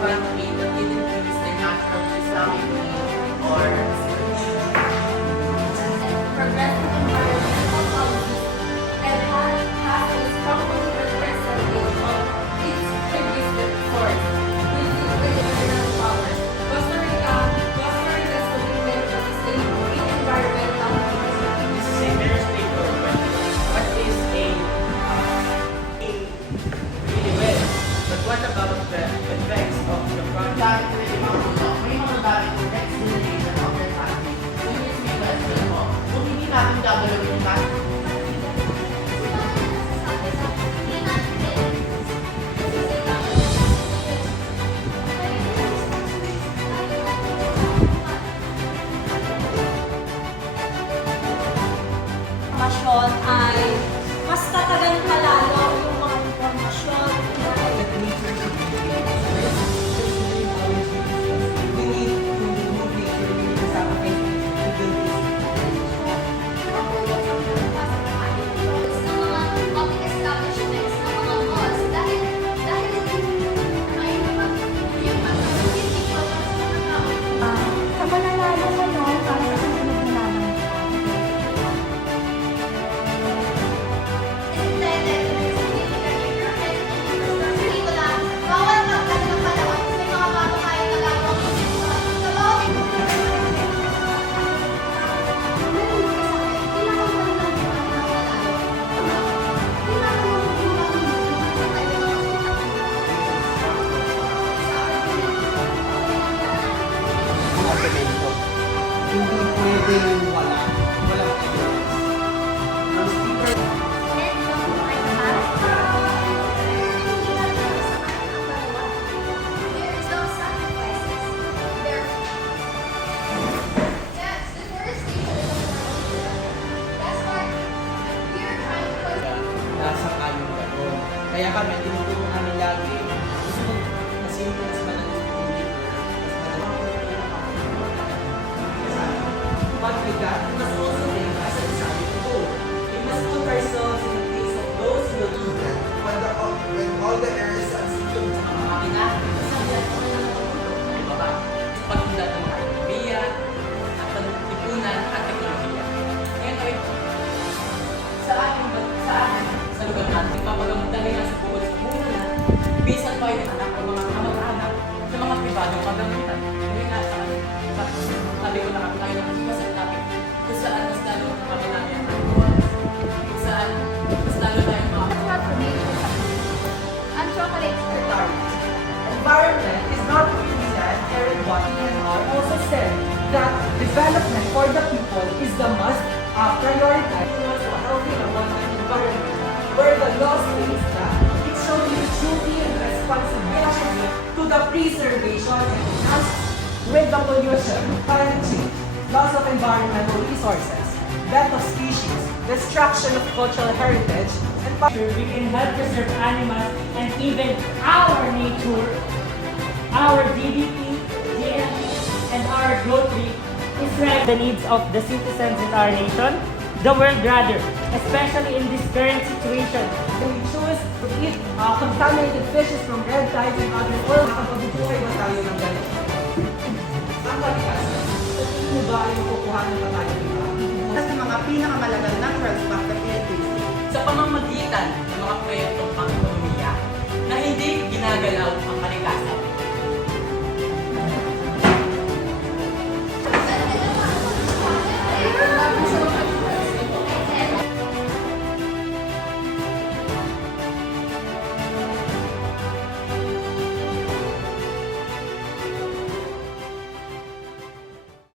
plan to be the Philippines, the national Islamic or impormasyon ay mas tatagan pa Hindi pwedeng wala. Walang evidence. Ang speaker nasa kayong gano'n. Kaya kami, that development for the people is the must uh, prioritize towards a healthy and environment where the law states that it shall be duty and responsibility to the preservation and enhancement with the pollution, climate change, loss of environmental resources, death of species, destruction of cultural heritage, and we can help preserve animals and even our the needs of the citizens in our nation, the world rather, especially in this current situation. we choose to eat uh, contaminated fishes from red tides and other oil, nakapagbubuhay ba tayo ng gano'n? Ang kalikasan, sa tingin mo ba ay makukuhanan pa tayo sa mga pinakamalagang natural spot na Philippines sa pamamagitan ng mga proyektong pang-ekonomiya na hindi ginagalaw ang kalikasan